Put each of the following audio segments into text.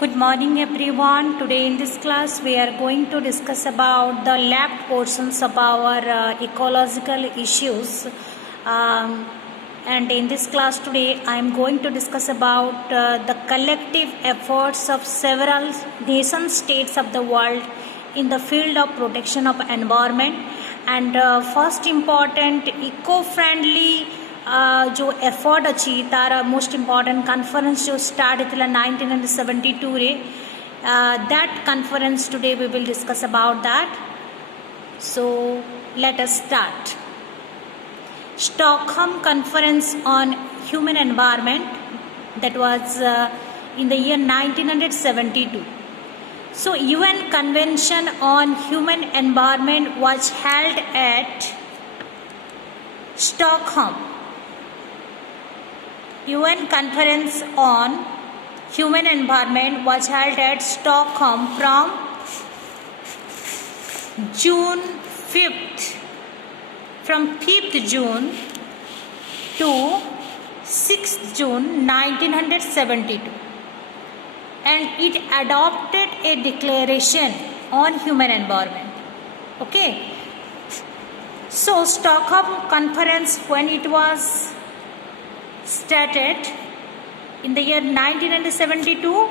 Good morning everyone. Today in this class we are going to discuss about the lab portions of our ecological issues. And in this class today I am going to discuss about the collective efforts of several nation states of the world in the field of protection of environment and first important eco-friendly जो effort अच्छी तार most important conference जो start होता 1972 रे that conference today we will discuss about that so let us start Stockholm Conference on Human Environment, that was in the year 1972. So UN Convention on Human Environment was held at Stockholm. UN Conference on Human Environment was held at Stockholm from June 5th, from 5th June to 6th June 1972, and it adopted a declaration on human environment. Okay, so Stockholm Conference, when it was started in the year 1972,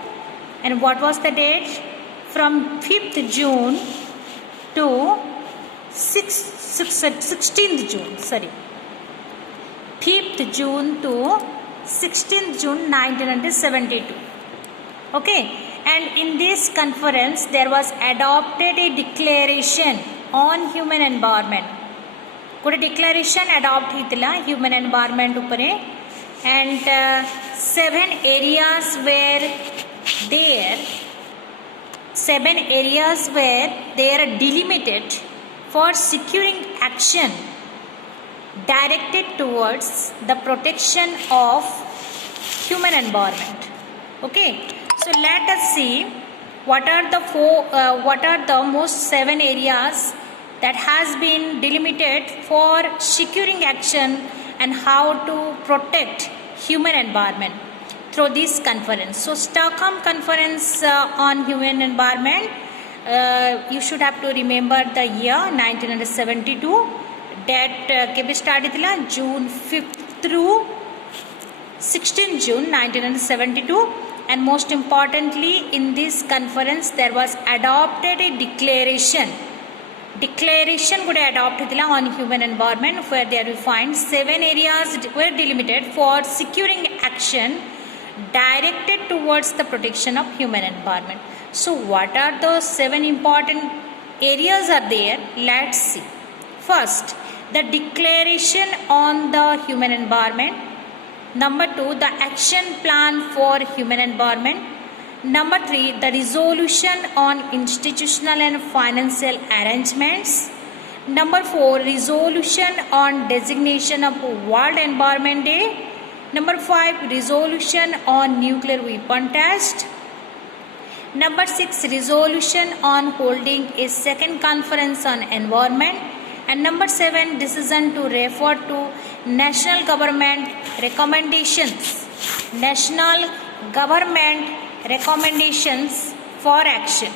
and what was the date? From 5th June to 16th June, 5th June to 16th June 1972. Okay, and in this conference there was adopted a declaration on human environment. Good declaration adopt hitila human environment upare, and 7 areas were delimited for securing action directed towards the protection of human environment. Okay, so let us see what are the most 7 areas that has been delimited for securing action and how to protect human environment through this conference. So Stockholm Conference on Human Environment, you should have to remember the year 1972. That केबे start थिला June 5th through 16th June 1972, and most importantly in this conference there was adopted a declaration could adopt hitila on human environment, where there we find 7 areas were delimited for securing action directed towards the protection of human environment. So what are those 7 important areas are there? Let's see. First, the declaration on the human environment. Number 2, the action plan for human environment. Number 3, the resolution on institutional and financial arrangements. Number 4, resolution on designation of World Environment Day. Number 5, resolution on nuclear weapon test. Number 6, resolution on holding a second conference on environment. And number 7, decision to refer to national government recommendations for action.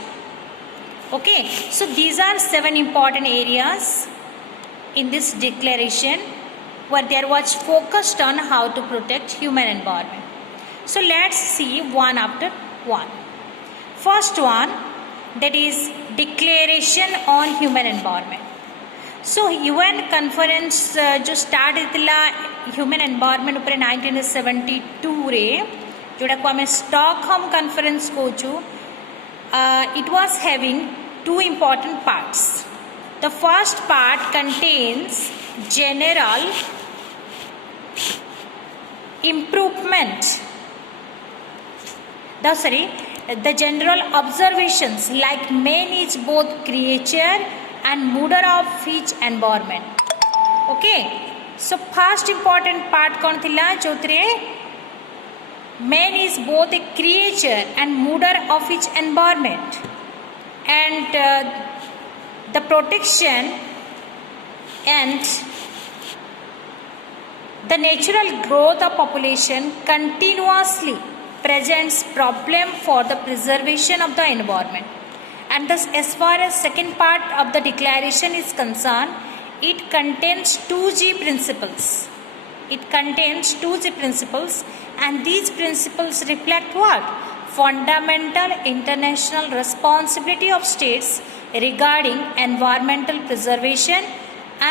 Okay, so these are 7 important areas in this declaration where there was focused on how to protect human environment. So let's see one after one. First one, that is declaration on human environment. So UN conference जो start होता human environment ऊपर 1972 रे जोड़ा को आमे Stockholm conference कहूँ. It was having 2 important parts. The first part contains general improvement. The general observations like man is both creature and moder of each environment. Okay, so first important part कौन थिला जोतरे man is both a creature and moder of each environment, and the protection and the natural growth of population continuously presents problem for the preservation of the environment. And thus, as far as second part of the declaration is concerned, it contains 2G principles. It contains 2G principles, and these principles reflect what? Fundamental international responsibility of states regarding environmental preservation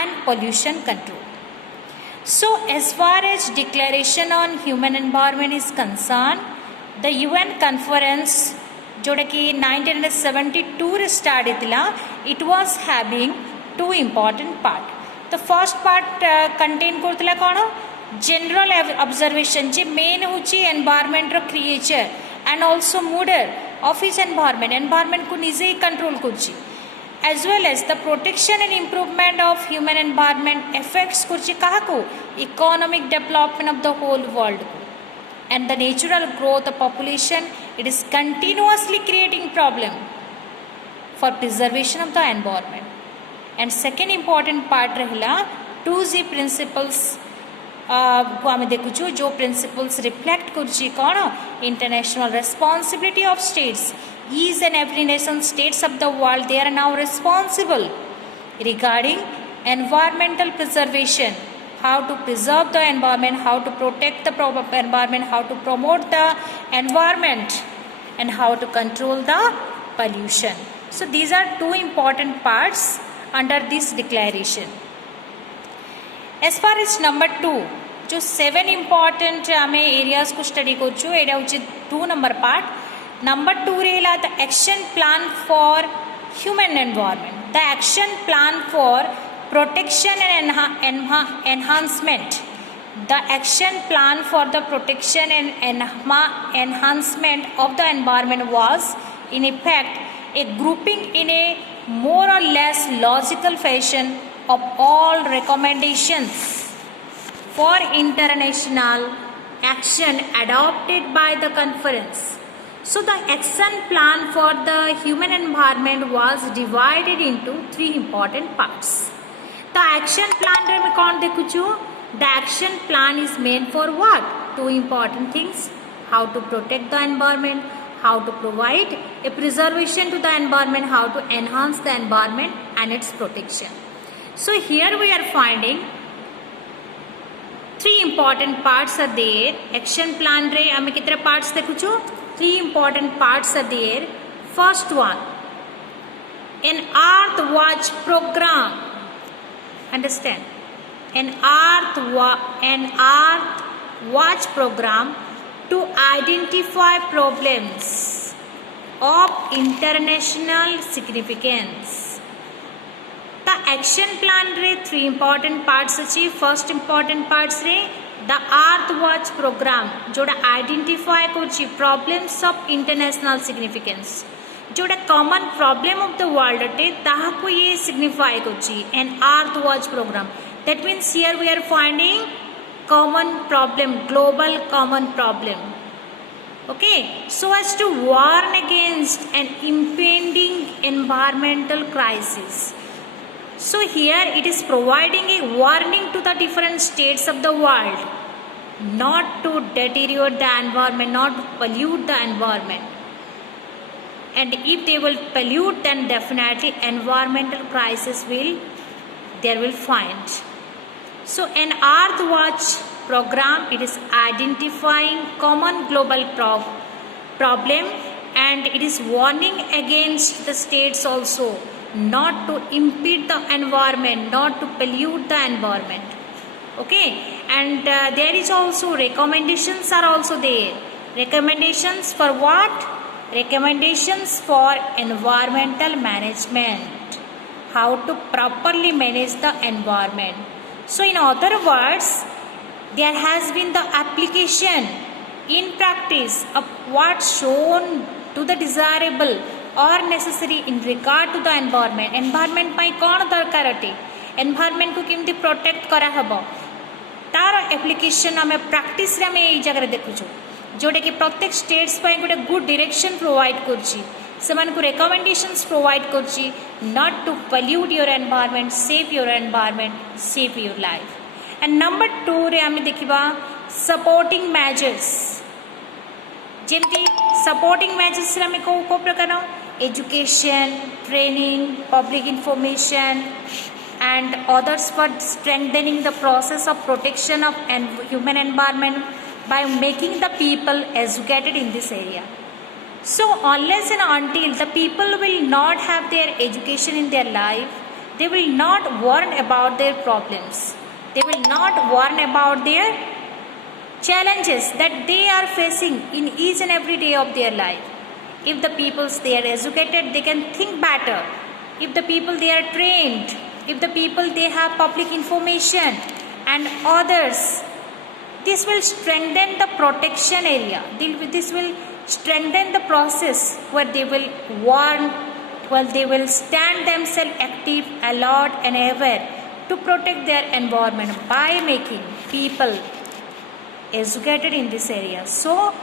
and pollution control. So, as far as Declaration on Human Environment is concerned, the UN conference जोटा कि 1972 रे start होता it was having two important part. The first part contain करता कौन? General observation जे man हूँ environment रो creature and also moulder of his environment को निजे ही कंट्रोल कर as well as the protection and improvement of human environment affects कर economic development of the whole world को and the natural growth of population. It is continuously creating problem for preservation of the environment. And second important part रहला 2G principles को आमे देखुछु जो principles reflect करछि कोन international responsibility of states. Each and every nation states of the world they are now responsible regarding environmental preservation. How to preserve the environment, how to protect the environment, how to promote the environment, and how to control the pollution. So these are two important parts under this declaration. As far as number 2, जो 7 important आमे areas को study करछु एटा होछि 2 number part. Number 2 रहेला the action plan for human environment. The action plan for protection and enhancement. The action plan for the protection and enhancement of the environment was in effect a grouping in a more or less logical fashion of all recommendations for international action adopted by the conference. So the action plan for the human environment was divided into 3 important parts. The action plan रे में कौन देखुछु? The action plan is meant for what? 2 important things: how to protect the environment, how to provide a preservation to the environment, how to enhance the environment and its protection. So here we are finding 3 important parts are there. Action plan रे हमें कितने parts देखुछु? 3 important parts are there. First one, an Earth Watch program. Understand? An Earth Watch program to identify problems of international significance. The action plan रे 3 important parts अछि. First important parts रे the Earth Watch program जोड़ा identify करछि problems of international significance. जोड़ा common problem of the world अटे ताहा को ये सिग्निफाई करछि an earth watch programme. That means here we are finding common problem, global common problem. Okay, so as to warn against an impending environmental crisis. So here it is providing a warning to the different states of the world not to deteriorate the environment, not to pollute the environment. And if they will pollute, then definitely environmental crisis will find. So an Earth Watch program, it is identifying common global problem, and it is warning against the states also not to impede the environment, not to pollute the environment. Okay, and there is also recommendations are also there. Recommendations for what? Recommendations for environmental management, how to properly manage the environment. So in other words, there has been the application in practice of what shown to the desirable or necessary in regard to the environment. Environment पाई कौन दरकार अटे? Environment को किमती protect करा हबो तार application हमें practice रे हमें ये जगह देखुचो जोटे कि प्रत्येक स्टेट्स पाई गोटे गुड डायरेक्शन प्रोवाइड करछि, सेमान को रिकमेंडेशंस प्रोवाइड करछि not to pollute your environment, save your environment, save your life. And number 2 रे हमें देखिबा सपोर्टिंग मेजर्स ଯେମିତି ସପୋର୍ଟିଂ ମେଜର୍ସରେ ଆମେ କେଉଁ ପ୍ରକାର education training public information and others for strengthening the process of protection of human environment by making the people educated in this area. So unless and until the people will not have their education in their life, they will not warn about their problems. They will not warn about their challenges that they are facing in each and every day of their life. If the people they are educated, they can think better. If the people they are trained, if the people they have public information and others, this will strengthen the protection area. This will strengthen the process where they will warn, well they will stand themselves active, alert and aware to protect their environment by making people educated in this area. So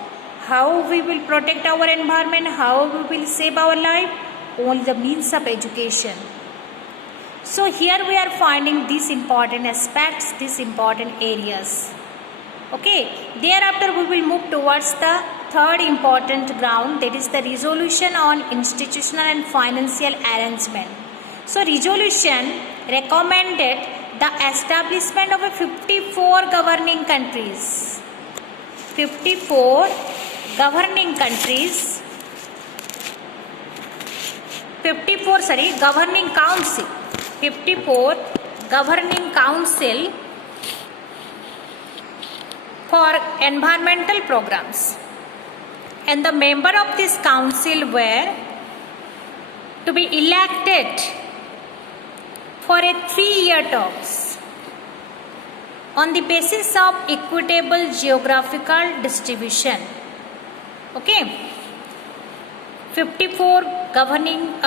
how we will protect our environment, how we will save our life? Only the means of education. So here we are finding these important aspects, these important areas. Okay, thereafter we will move towards the third important ground, that is the resolution on institutional and financial arrangement. So resolution recommended the establishment of a 54 governing countries. 54 governing countries. Governing council. 54 governing council for environmental programs, and the member of this council were to be elected for a 3-year terms on the basis of equitable geographical distribution. Okay, 54 governing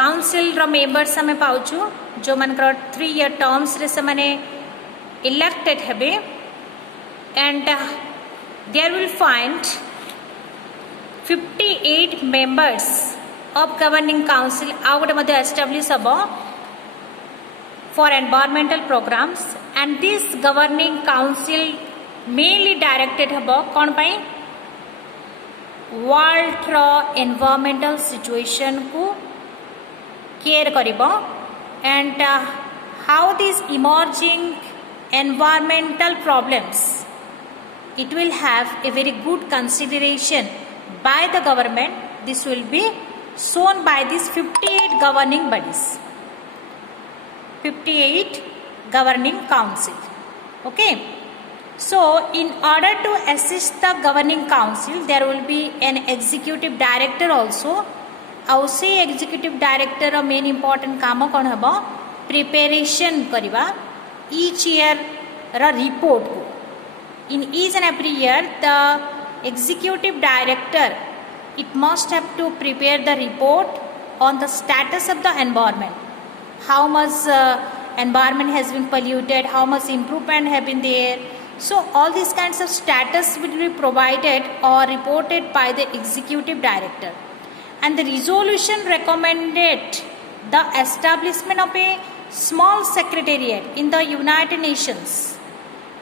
council row members हमें पाउछु जो मनकर 3-year terms रे से मने elected हेबे, and there will find 58 members of governing council out Madhya establish हबो for environmental programs, and this governing council mainly directed हबो कौन पाई world रो environmental situation को केयर करिबो, and how this emerging environmental problems it will have a very good consideration by the government. This will be shown by these 58 governing bodies, 58 governing council. Okay, so in order to assist the governing council there will be an executive director also. आउ से executive director रो main important काम कौन हबो, preparation करिबा each year रो report को. In each and every year the executive director it must have to prepare the report on the status of the environment, how much environment has been polluted, how much improvement have been there. So all these kinds of status will be provided or reported by the executive director, and the resolution recommended the establishment of a small secretariat in the United Nations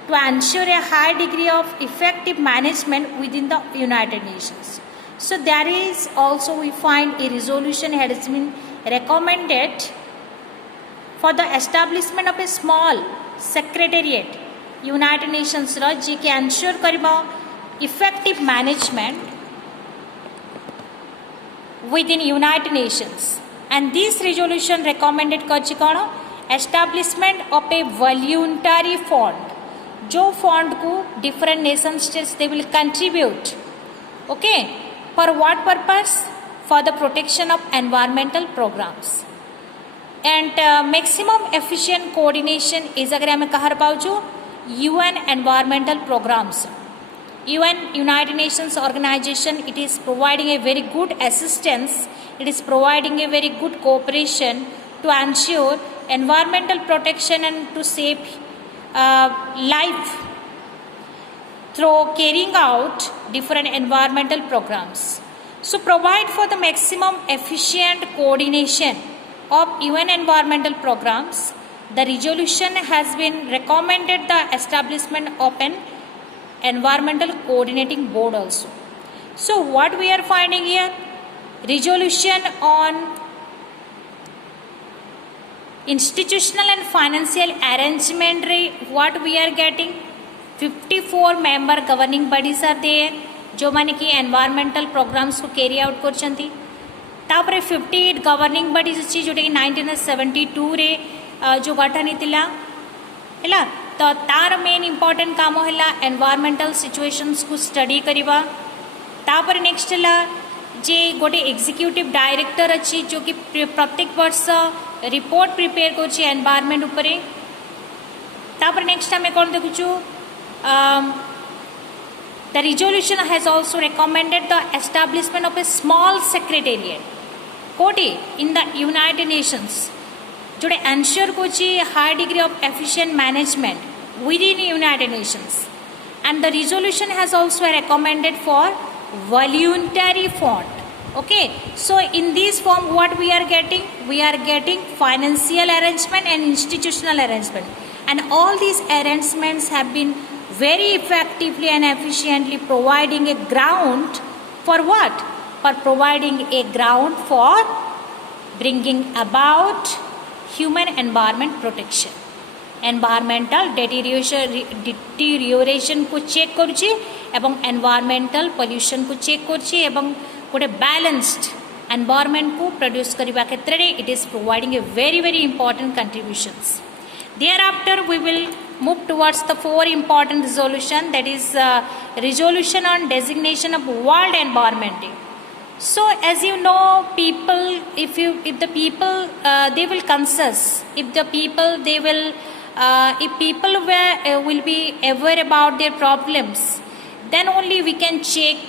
to ensure a high degree of effective management within the United Nations. So there is also we find a resolution has been recommended for the establishment of a small secretariat United Nations रो जी के ensure करिबा effective management within United Nations, and this resolution recommended करछि कोन establishment of a voluntary fund, जो fund को different nation states they will contribute. Okay, for what purpose? For the protection of environmental programs, and maximum efficient coordination is अगर हमें कहर पाउछु UN environmental programs. UN United Nations organization, it is providing a very good assistance, it is providing a very good cooperation to ensure environmental protection and to save life through carrying out different environmental programs. So provide for the maximum efficient coordination of UN environmental programs. The resolution has been recommended the establishment of an environmental coordinating board also. So what we are finding here? Resolution on institutional and financial arrangement रे what we are getting? 54 member governing bodies are there जो माने कि environmental programs को carry out करछंती. तापरे 58 governing bodies अछि जोटे कि 1972 रे जो गठन हितिला हैला. तो तार मेन इंपोर्टेंट काम होला एनवायरमेंटल सिचुएशंस को स्टडी करिबा. तापर नेक्स्ट हला जे गोटे एग्जीक्यूटिव डायरेक्टर अछि जो कि प्रत्येक वर्ष रिपोर्ट प्रिपेयर करछि एनवायरमेंट उपरे. तापर नेक्स्ट हमें कोन देखुछु the resolution has also recommended the establishment of a small secretariat कोटे इन द यूनाइटेड नेशंस जोड़े एंश्योर कोची high degree of efficient management within United Nations, and the resolution has also recommended for voluntary fund. Okay, so in this form what we are getting financial arrangement and institutional arrangement, and all these arrangements have been very effectively and efficiently providing a ground for what? For providing a ground for bringing about human environment protection. Environmental deterioration को check करुची एवं environmental pollution को check करुची एवं गोटे balanced environment को produce करबा क्षेत्र रे it is providing a very very important contributions. Thereafter we will move towards the 4 important resolution, that is resolution on designation of World Environment Day. So as you know, people, if the people they will consensus, if people will be aware about their problems, then only we can check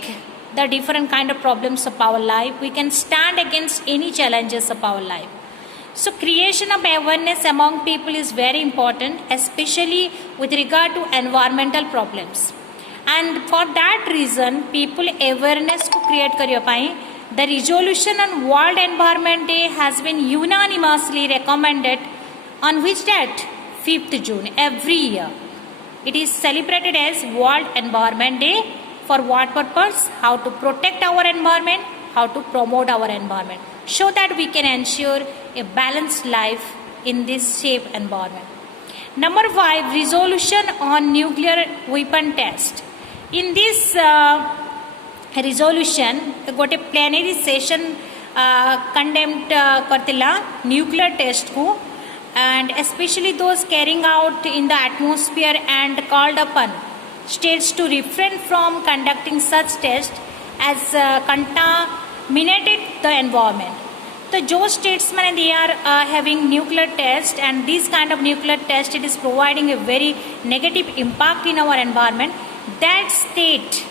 the different kind of problems of our life. We can stand against any challenges of our life. So creation of awareness among people is very important, especially with regard to environmental problems. And for that reason, people awareness को create करिया पाई, the resolution on World Environment Day has been unanimously recommended on which date? 5th June every year. It is celebrated as World Environment Day. For what purpose? How to protect our environment, how to promote our environment, so that we can ensure a balanced life in this safe environment. Number 5, resolution on nuclear weapon test. In this resolution, गोटे plenary session condemned करतिला nuclear test को, and especially those carrying out in the atmosphere, and called upon states to refrain from conducting such tests as contaminated the environment. So जो states मैंने they are having nuclear test, and this kind of nuclear test it is providing a very negative impact in our environment, that states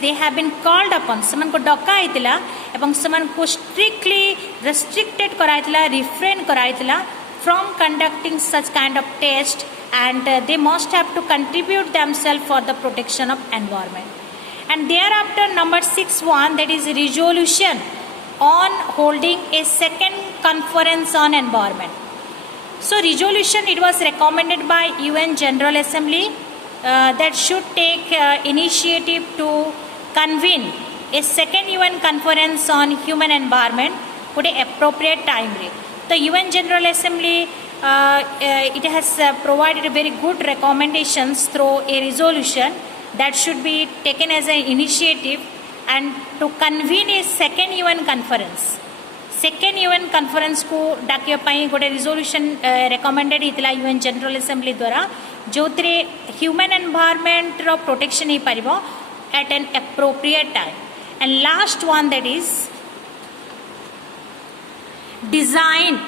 they have been called upon, समान को डका आइतिला एवं समान को strictly restricted कराइतिला, refrain कराइतिला from conducting such kind of test, and they must have to contribute themselves for the protection of environment. And thereafter number 6 one, that is resolution on holding a second conference on environment. So resolution it was recommended by UN General Assembly that should take initiative to convene a second UN conference on human environment for an appropriate time. The UN General Assembly it has provided very good recommendations through a resolution that should be taken as an initiative and to convene a second UN conference. Second UN conference को डाकिया पाई गोटे resolution recommended इतला UN General Assembly द्वारा जो तेरे human environment row protection he परिबो at an appropriate time. And last one, that is design.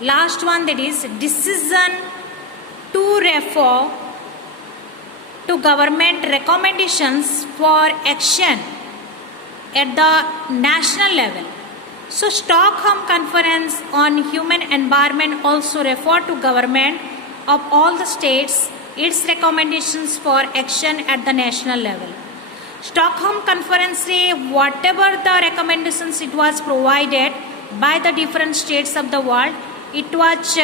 Last one, that is decision to refer to government recommendations for action at the national level. So Stockholm Conference on Human Environment also referred to government of all the states its recommendations for action at the national level. Stockholm Conference re whatever the recommendations it was provided by the different states of the world, it was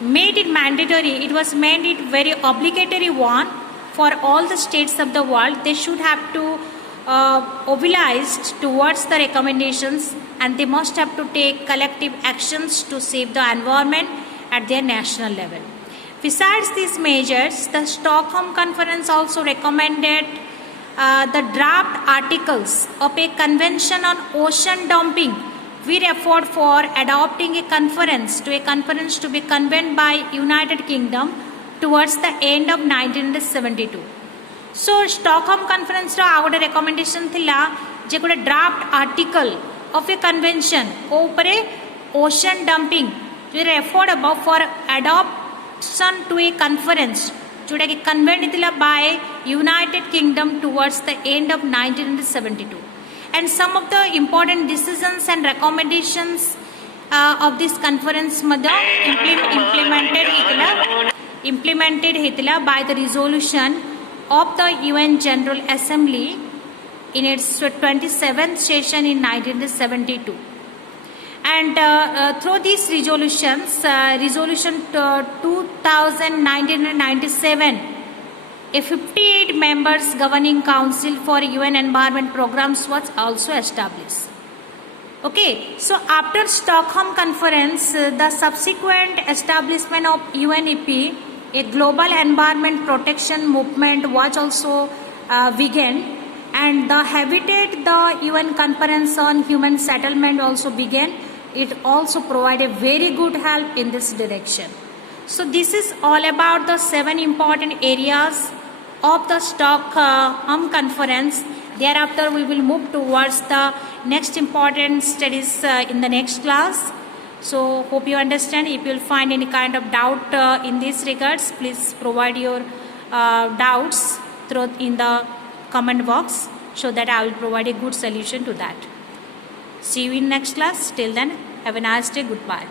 made it mandatory. It was made it very obligatory one for all the states of the world. They should have to mobilized towards the recommendations, and they must have to take collective actions to save the environment at their national level. Besides these measures, the Stockholm Conference also recommended the draft articles of a convention on ocean dumping with effort for adopting a conference to be convened by United Kingdom towards the end of 1972. So Stockholm Conference row आगोटे recommendation थिला जे गोटे draft article of a convention ऊपरे ocean dumping जो effort about for adoption to a conference जोटा कि convened थिला by United Kingdom towards the end of 1972. And some of the important decisions and recommendations of this conference Madhya implemented हितला by the resolution of the UN General Assembly in its 27th session in 1972. And through these resolutions, resolution 2097, a 58 members governing council for UN environment programs was also established. Okay, so after Stockholm Conference, the subsequent establishment of UNEP, a global environment protection movement, was also began, and the Habitat, the UN Conference on Human Settlement, also began. It also provided very good help in this direction. So this is all about the 7 important areas of the Stockholm Conference. Thereafter, we will move towards the next important studies in the next class. So hope you understand. If you will find any kind of doubt in these regards, please provide your doubts through in the comment box, so that I will provide a good solution to that. See you in next class. Till then, have a nice day. Goodbye.